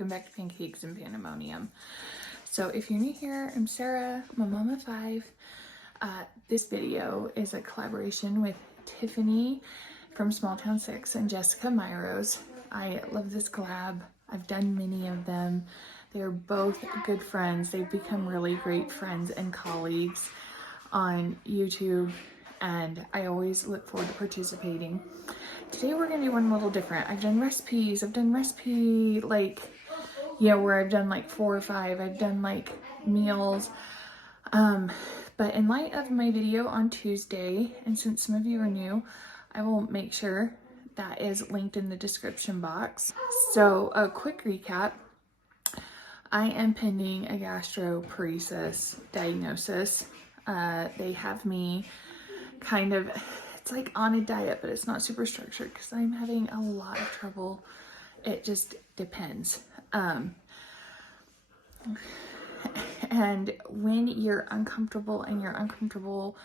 welcome back to Pancakes and Pandemonium. So if you're new here, I'm Sarah, I'm a mom of 5. This video is a collaboration with Tiffany from Small Town 6 and Jessica Myros. I love this collab. I've done many of them. They're both good friends. They've become really great friends and colleagues on YouTube, and I always look forward to participating. Today we're gonna do one a little different. I've done recipes. I've done recipe where I've done like 4 or 5. I've done like meals. But in light of my video on Tuesday, and since some of you are new, I will make sure that is linked in the description box. So a quick recap. I am pending a gastroparesis diagnosis. They have me kind of, it's like on a diet, but it's not super structured because I'm having a lot of trouble. It just depends. And when you're uncomfortable and you're uncomfortable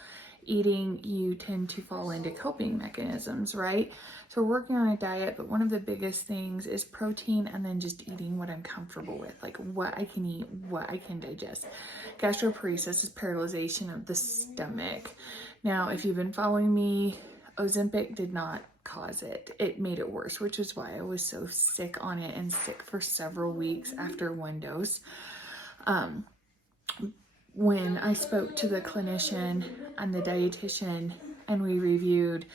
eating, you tend to fall into coping mechanisms, right? So we're working on a diet, but one of the biggest things is protein and then just eating what I'm comfortable with, like what I can eat, what I can digest. Gastroparesis is paralyzation of the stomach. Now, if you've been following me, Ozempic did not cause it. It made it worse, which is why I was so sick on it and sick for several weeks after 1 dose. When I spoke to the clinician and the dietitian and we reviewed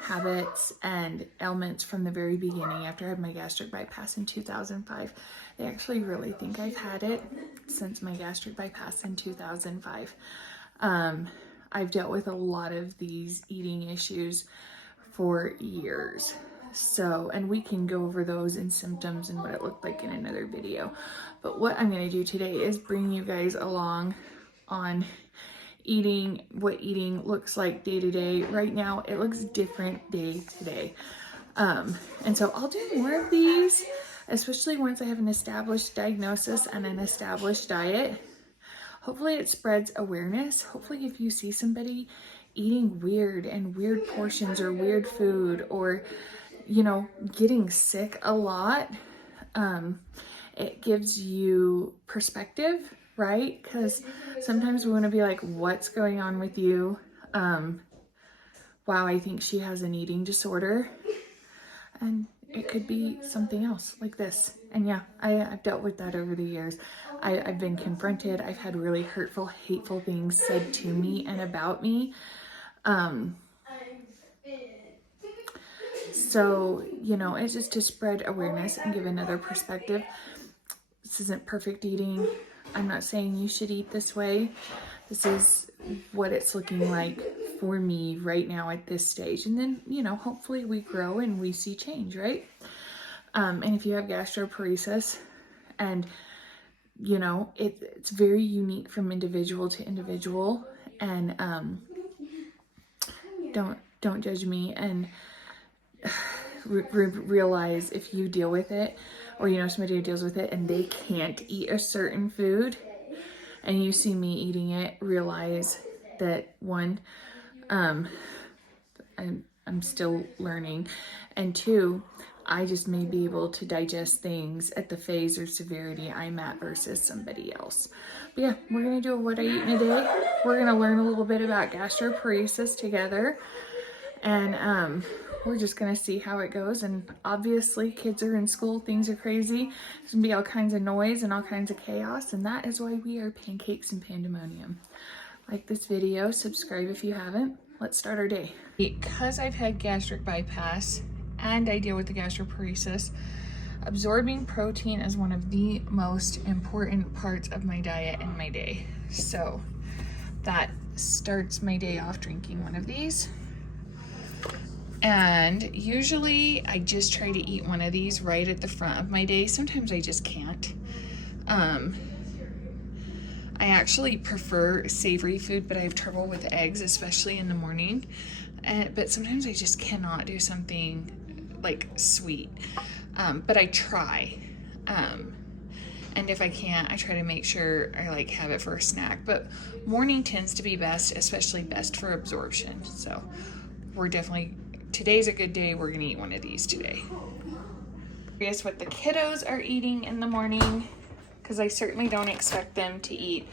habits and ailments from the very beginning after I had my gastric bypass in 2005, they actually really think I've had it since my gastric bypass in 2005. I've dealt with a lot of these eating issues for years. So, and we can go over those and symptoms and what it looked like in another video. But what I'm going to do today is bring you guys along on eating, what eating looks like day to day. Right now, it looks different day to day. And so I'll do more of these, especially once I have an established diagnosis and an established diet. Hopefully it spreads awareness. Hopefully if you see somebody eating weird portions or weird food, or, you know, getting sick a lot, it gives you perspective, right? Because sometimes we want to be like, what's going on with you? Wow, I think she has an eating disorder. And it could be something else like this. And yeah, I've dealt with that over the years. I've been confronted. I've had really hurtful, hateful things said to me and about me. So, you know, it's just to spread awareness and give another perspective. This isn't perfect eating. I'm not saying you should eat this way. This is what it's looking like for me right now at this stage. And then, you know, hopefully we grow and we see change, right? And if you have gastroparesis, and, you know, it's very unique from individual to individual. And don't judge me, and realize if you deal with it, or you know somebody who deals with it and they can't eat a certain food and you see me eating it, realize that one, I'm still learning, and 2, I just may be able to digest things at the phase or severity I'm at versus somebody else. But yeah, we're gonna do a what I eat in a day. We're gonna learn a little bit about gastroparesis together, and we're just gonna see how it goes. And obviously kids are in school, things are crazy. There's gonna be all kinds of noise and all kinds of chaos, and that is why we are Pancakes and Pandemonium. Like this video, subscribe if you haven't. Let's start our day. Because I've had gastric bypass and I deal with the gastroparesis, absorbing protein is one of the most important parts of my diet and my day. So that starts my day off drinking one of these. And usually I just try to eat one of these right at the front of my day. Sometimes I just can't. I actually prefer savory food, but I have trouble with eggs, especially in the morning. But sometimes I just cannot do something like sweet. But I try. And if I can't, I try to make sure I like have it for a snack. But morning tends to be best, especially best for absorption. So we're definitely, today's a good day. We're gonna eat one of these today. Curious what the kiddos are eating in the morning, because I certainly don't expect them to eat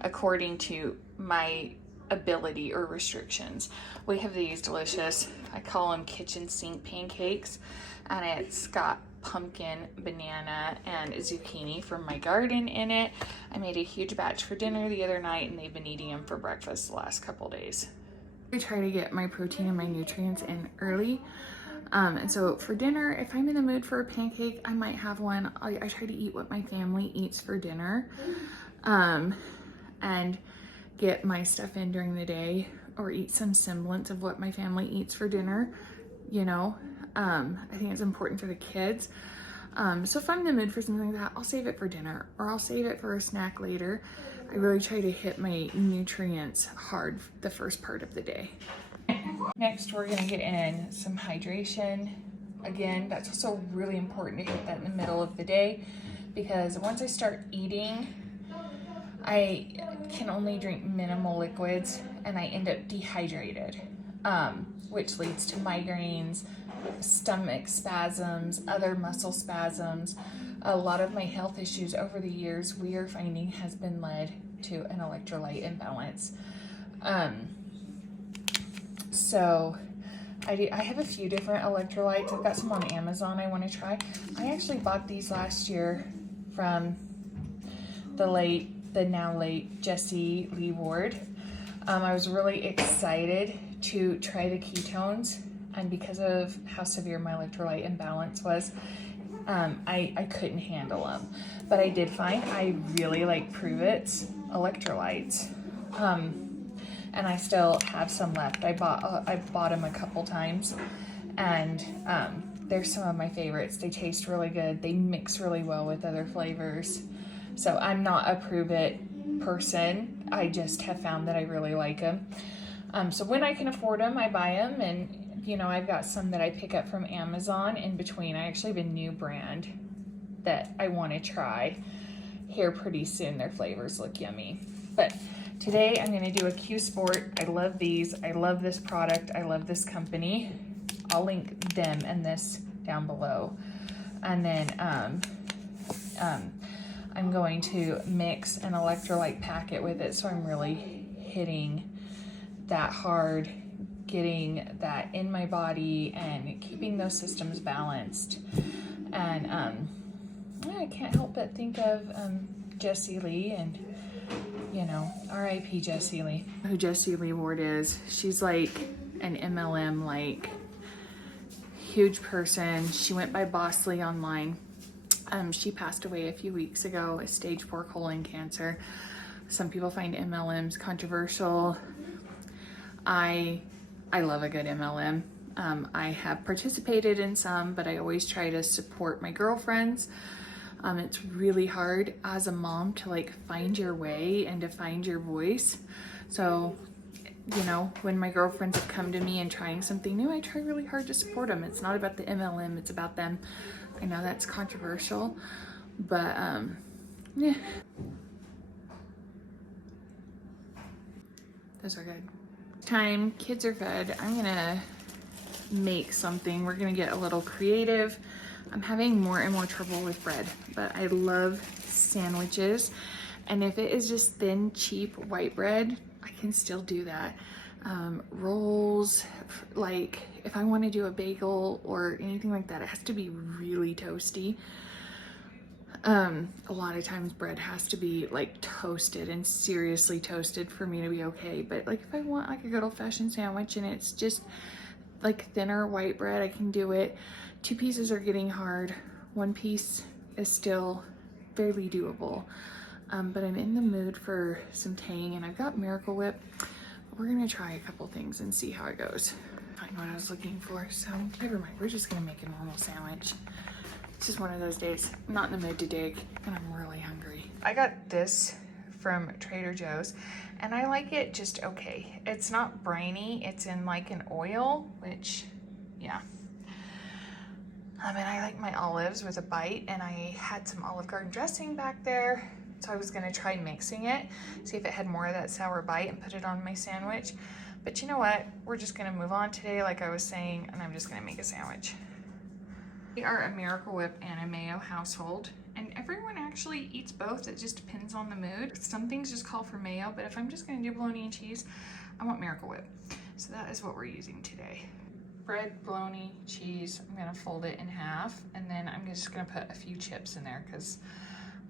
according to my ability or restrictions. We have these delicious, I call them kitchen sink pancakes, and it's got pumpkin, banana, and zucchini from my garden in it. I made a huge batch for dinner the other night, and they've been eating them for breakfast the last couple days. I try to get my protein and my nutrients in early. And so for dinner, if I'm in the mood for a pancake, I might have one. I try to eat what my family eats for dinner, and get my stuff in during the day, or eat some semblance of what my family eats for dinner, you know. I think it's important for the kids. So if I'm in the mood for something like that, I'll save it for dinner, or I'll save it for a snack later. I really try to hit my nutrients hard the first part of the day. Next, we're gonna get in some hydration. Again, that's also really important to hit that in the middle of the day, because once I start eating, I can only drink minimal liquids and I end up dehydrated, which leads to migraines, stomach spasms, other muscle spasms. A lot of my health issues over the years, we are finding, has been led to an electrolyte imbalance. So I have a few different electrolytes. I've got some on Amazon I want to try. I actually bought these last year from the now late Jessie Lee Ward. I was really excited to try the ketones, and because of how severe my electrolyte imbalance was, I couldn't handle them. But I did find I really like Prove It's electrolytes. And I still have some left. I bought them a couple times, and they're some of my favorites. They taste really good. They mix really well with other flavors. So I'm not a Prove It person. I just have found that I really like them. So when I can afford them, I buy them. And, you know, I've got some that I pick up from Amazon in between. I actually have a new brand that I want to try here pretty soon. Their flavors look yummy. But today I'm going to do a Q Sport. I love these. I love this product. I love this company. I'll link them and this down below. And then I'm going to mix an electrolyte packet with it, so I'm really hitting that hard, getting that in my body and keeping those systems balanced. And I can't help but think of Jessie Lee, and you know, R.I.P. Jessie Lee. Who Jessie Lee Ward is? She's like an MLM, like huge person. She went by Boss Lee online. She passed away a few weeks ago, a stage 4 colon cancer. Some people find MLMs controversial. I love a good MLM. I have participated in some, but I always try to support my girlfriends. It's really hard as a mom to like find your way and to find your voice. So, you know, when my girlfriends have come to me and trying something new, I try really hard to support them. It's not about the MLM, it's about them. I know that's controversial, but yeah. Those are good. Time, kids are fed. I'm gonna make something. We're gonna get a little creative. I'm having more and more trouble with bread, but I love sandwiches. And if it is just thin, cheap white bread, I can still do that. Rolls, like if I want to do a bagel or anything like that, it has to be really toasty. A lot of times bread has to be like toasted and seriously toasted for me to be okay. But like if I want like a good old-fashioned sandwich and it's just like thinner white bread, I can do it. 2 pieces are getting hard. 1 piece is still fairly doable. But I'm in the mood for some tang, and I've got Miracle Whip. We're gonna try a couple things and see how it goes. Find what I was looking for, so never mind. We're just gonna make a normal sandwich. It's just one of those days. I'm not in the mood to dig, and I'm really hungry. I got this from Trader Joe's, and I like it just okay. It's not briny. It's in like an oil, which, yeah. And I like my olives with a bite, and I had some Olive Garden dressing back there. So I was gonna try mixing it, see if it had more of that sour bite and put it on my sandwich. But you know what? We're just gonna move on today, like I was saying, and I'm just gonna make a sandwich. We are a Miracle Whip and a mayo household, and everyone actually eats both. It just depends on the mood. Some things just call for mayo, but if I'm just gonna do bologna and cheese, I want Miracle Whip. So that is what we're using today. Bread, bologna, cheese. I'm gonna fold it in half, and then I'm just gonna put a few chips in there because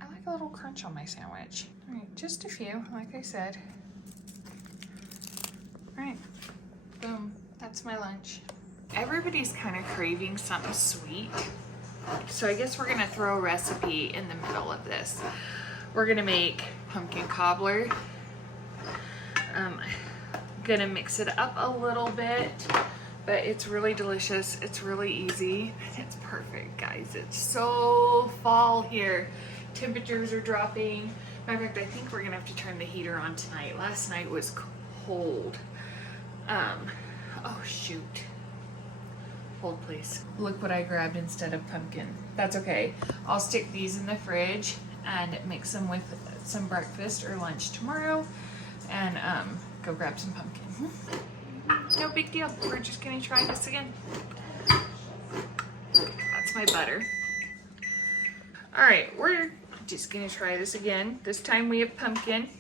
I like a little crunch on my sandwich. All right, just a few, like I said. All right, boom, that's my lunch. Everybody's kind of craving something sweet, so I guess we're gonna throw a recipe in the middle of this. We're gonna make pumpkin cobbler. Gonna mix it up a little bit, but it's really delicious. It's really easy. It's perfect, guys. It's so fall here. Temperatures are dropping. Matter of fact, I think we're gonna have to turn the heater on tonight. Last night was cold. Oh shoot. Hold please. Look what I grabbed instead of pumpkin. That's okay. I'll stick these in the fridge and mix them with some breakfast or lunch tomorrow, and go grab some pumpkin. No big deal. We're just gonna try this again. That's my butter. All right, we're just gonna try this again. This time we have pumpkin.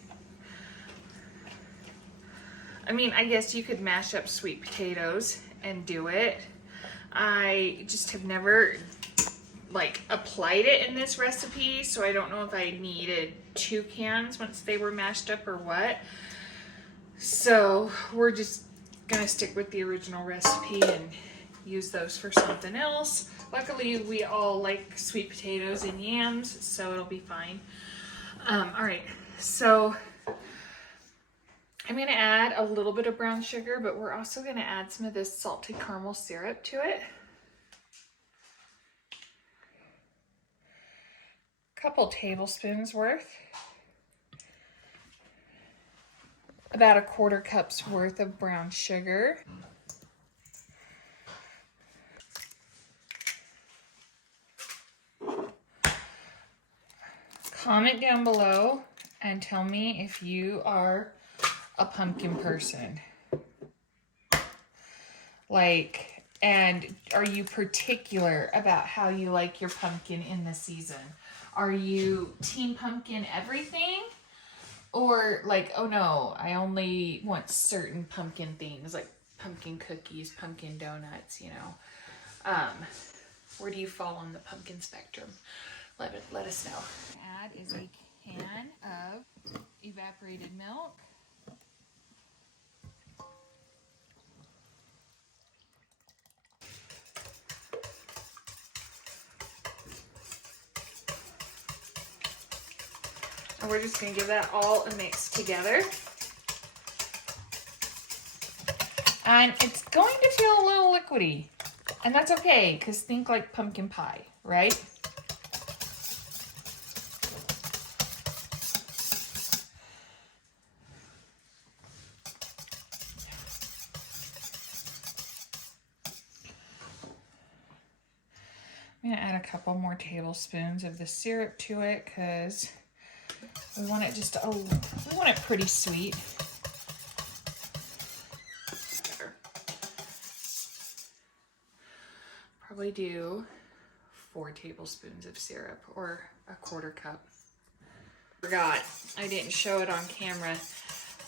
I mean, I guess you could mash up sweet potatoes and do it. I just have never like applied it in this recipe, so I don't know if I needed 2 cans once they were mashed up or what. So we're just gonna stick with the original recipe and use those for something else. Luckily, we all like sweet potatoes and yams, so it'll be fine. All right, so I'm gonna add a little bit of brown sugar, but we're also gonna add some of this salted caramel syrup to it. A couple tablespoons worth. About 1/4 cup's worth of brown sugar. Comment down below and tell me if you are a pumpkin person. Like, and are you particular about how you like your pumpkin in the season? Are you team pumpkin everything? Or like, oh no, I only want certain pumpkin things, like pumpkin cookies, pumpkin donuts, you know. Where do you fall on the pumpkin spectrum? Let us know. Add is a can of evaporated milk. And we're just gonna give that all a mix together. And it's going to feel a little liquidy. And that's okay, because think like pumpkin pie, right? I'm gonna add a couple more tablespoons of the syrup to it because we want it just we want it pretty sweet. Probably do 4 tablespoons of syrup, or 1/4 cup. Forgot, I didn't show it on camera.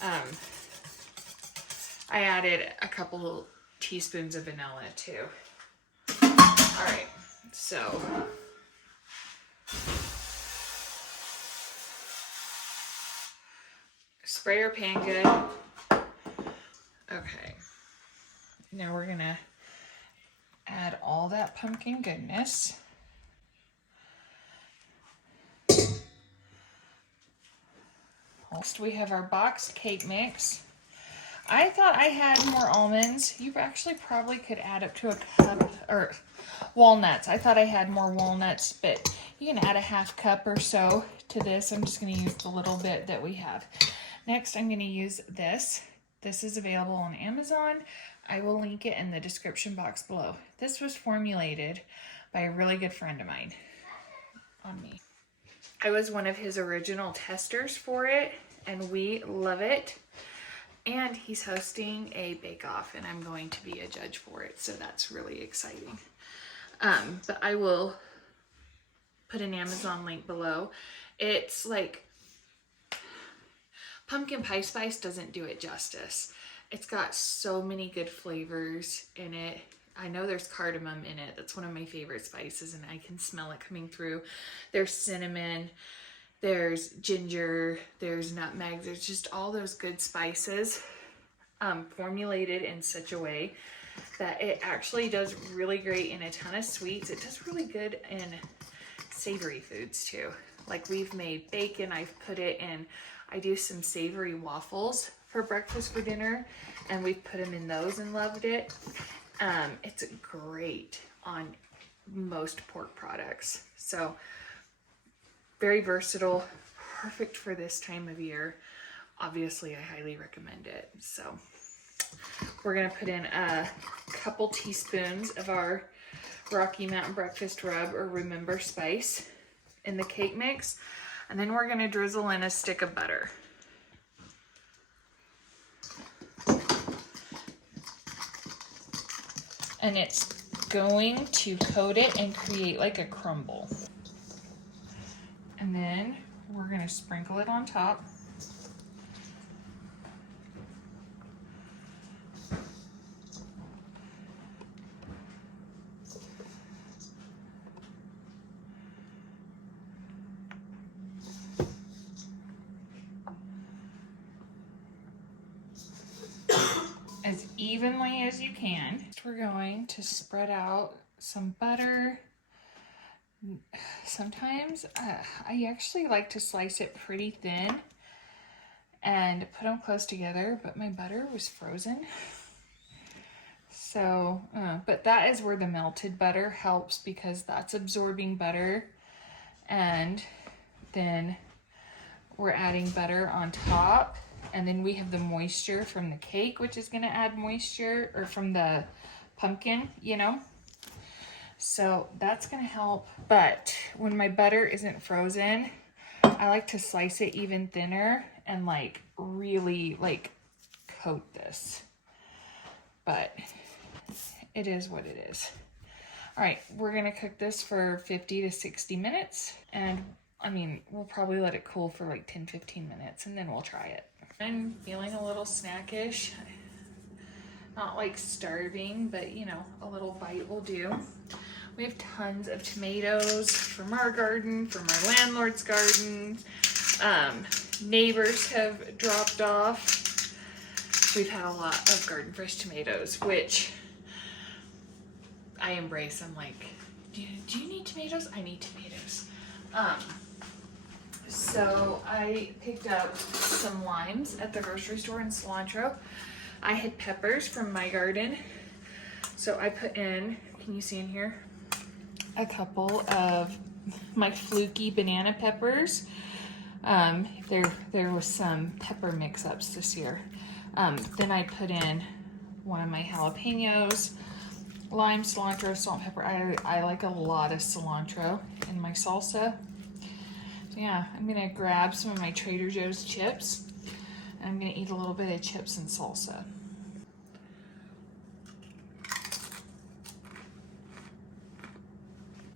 I added a couple teaspoons of vanilla too. All right, so spray your pan good. Okay, now we're gonna add all that pumpkin goodness. Next we have our boxed cake mix. I thought I had more almonds. You actually probably could add up to a cup, or walnuts. I thought I had more walnuts, but you can add a 1/2 cup or so to this. I'm just going to use the little bit that we have. Next, I'm going to use this. This is available on Amazon. I will link it in the description box below. This was formulated by a really good friend of mine on me. I was one of his original testers for it, and we love it. And he's hosting a bake-off, and I'm going to be a judge for it, so that's really exciting. But I will put an Amazon link below. It's like, pumpkin pie spice doesn't do it justice. It's got so many good flavors in it. I know there's cardamom in it. That's one of my favorite spices, and I can smell it coming through. There's cinnamon, there's ginger, there's nutmeg. There's just all those good spices formulated in such a way that it actually does really great in a ton of sweets. It does really good in savory foods too. Like we've made bacon, I've put it in, I do some savory waffles for breakfast for dinner, and we've put them in those and loved it. It's great on most pork products. So very versatile, perfect for this time of year. Obviously, I highly recommend it. So we're gonna put in a couple teaspoons of our Rocky Mountain Breakfast Rub or Remember Spice in the cake mix. And then we're gonna drizzle in a stick of butter. And it's going to coat it and create like a crumble. And then we're gonna sprinkle it on top. As evenly as you can. We're going to spread out some butter. Sometimes I actually like to slice it pretty thin and put them close together, but my butter was frozen. So, but that is where the melted butter helps, because that's absorbing butter, and then we're adding butter on top. And then we have the moisture from the cake, which is gonna add moisture, or from the pumpkin, you know? So that's gonna help. But when my butter isn't frozen, I like to slice it even thinner and like really like coat this. But it is what it is. All right, we're gonna cook this for 50 to 60 minutes. And I mean, we'll probably let it cool for like 10-15 minutes and then we'll try it. I'm feeling a little snackish. Not like starving, but you know, a little bite will do. We have tons of tomatoes from our garden, from our landlord's garden. Neighbors have dropped off. We've had a lot of garden fresh tomatoes, which I embrace. I'm like, do you need tomatoes? I need tomatoes. So I picked up some limes at the grocery store and cilantro. I had peppers from my garden. So I put in, can you see in here? A couple of my fluky banana peppers. There was some pepper mix-ups this year. Then I put in one of my jalapenos, lime, cilantro, salt, and pepper. I like a lot of cilantro in my salsa. So yeah, I'm gonna grab some of my Trader Joe's chips. And I'm gonna eat a little bit of chips and salsa.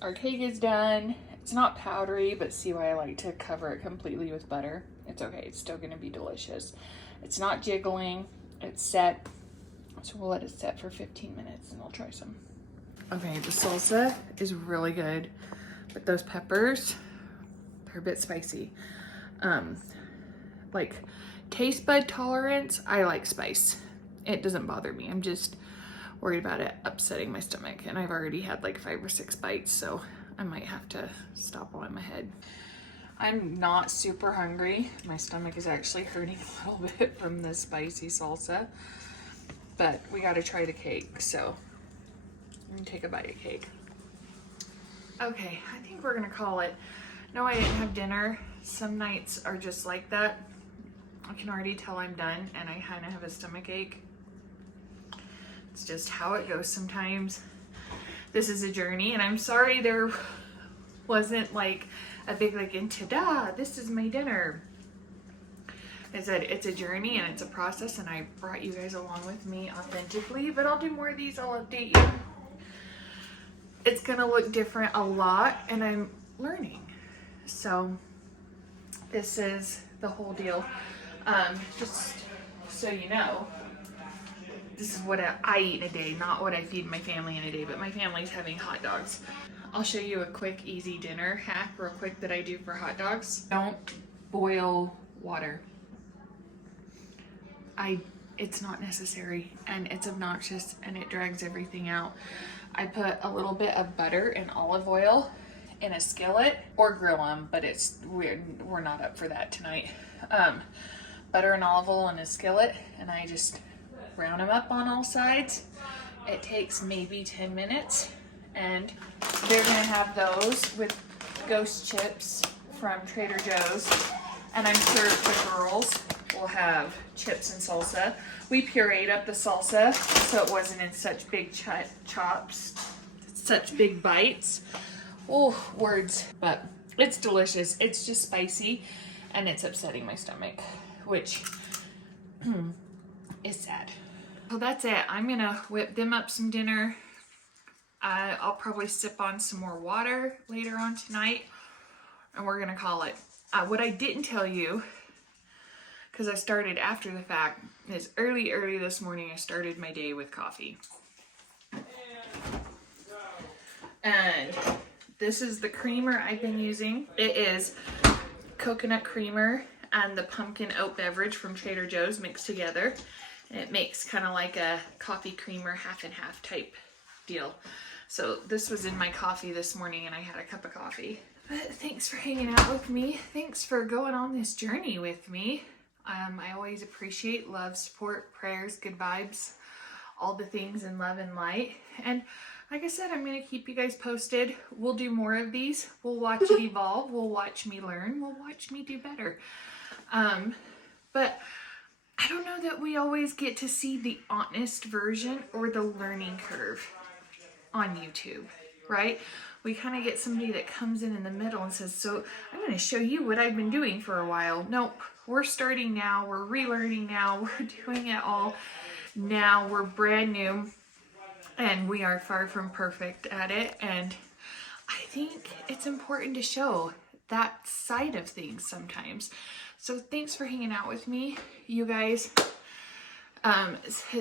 Our cake is done. It's not powdery, but see why I like to cover it completely with butter. It's okay, it's still gonna be delicious. It's not jiggling, it's set. So we'll let it set for 15 minutes and I'll try some. Okay, the salsa is really good, but those peppers, they're a bit spicy. Like taste bud tolerance, I like spice. It doesn't bother me. I'm just worried about it upsetting my stomach, and I've already had like 5 or 6 bites, so I might have to stop while I'm ahead. I'm not super hungry. My stomach is actually hurting a little bit from the spicy salsa, but we gotta try the cake, so I'm gonna take a bite of cake. Okay, I think we're gonna call it. No, I didn't have dinner. Some nights are just like that. I can already tell I'm done and I kind of have a stomach ache. It's just how it goes sometimes. This is a journey, and I'm sorry there wasn't like a big like, and ta-da, this is my dinner. I said it's a journey and it's a process, and I brought you guys along with me authentically, but I'll do more of these. I'll update you. it's gonna look different a lot, and I'm learning. So this is the whole deal. Just so you know, this is what I eat in a day, not what I feed my family in a day, but my family's having hot dogs. I'll show you a quick, easy dinner hack real quick that I do for hot dogs. Don't boil water. It's not necessary, and it's obnoxious, and it drags everything out. I put a little bit of butter and olive oil in a skillet, or grill them, but we're not up for that tonight. Butter and olive oil in a skillet, and I just brown them up on all sides. It takes maybe 10 minutes, and they're gonna have those with ghost chips from Trader Joe's, and I'm sure the girls will have chips and salsa. We pureed up the salsa so it wasn't in such big chops, such big bites. Oh, words. But it's delicious. It's just spicy, and it's upsetting my stomach, which is sad. So that's it. I'm gonna whip them up some dinner. I'll probably sip on some more water later on tonight, and we're gonna call it. What I didn't tell you, because I started after the fact, is early this morning I started my day with coffee. And this is the creamer I've been using. It is coconut creamer and the pumpkin oat beverage from Trader Joe's mixed together. And it makes kind of like a coffee creamer half and half type deal. So this was in my coffee this morning, and I had a cup of coffee. But thanks for hanging out with me. Thanks for going on this journey with me. I always appreciate love, support, prayers, good vibes, all the things in love and light. And like I said, I'm going to keep you guys posted. We'll do more of these. We'll watch it evolve. We'll watch me learn. We'll watch me do better. But I don't know that we always get to see the honest version or the learning curve on YouTube, right? We kind of get somebody that comes in the middle and says, so I'm going to show you what I've been doing for a while. Nope, we're starting now. We're relearning now. We're doing it all now. We're brand new, and we are far from perfect at it. And I think it's important to show that side of things sometimes. So thanks for hanging out with me, you guys.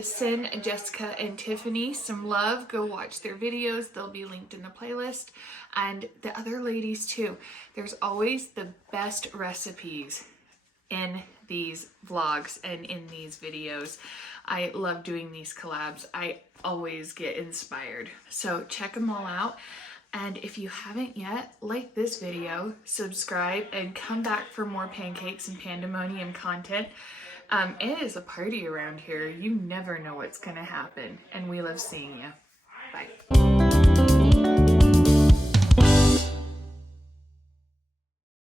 Send Jessica and Tiffany some love. Go watch their videos. They'll be linked in the playlist. And the other ladies too. There's always the best recipes in these vlogs and in these videos. I love doing these collabs. I always get inspired. So check them all out. And if you haven't yet, like this video, subscribe, and come back for more Pancakes and Pandemonium content. It is a party around here. You never know what's gonna happen, and we love seeing you. Bye.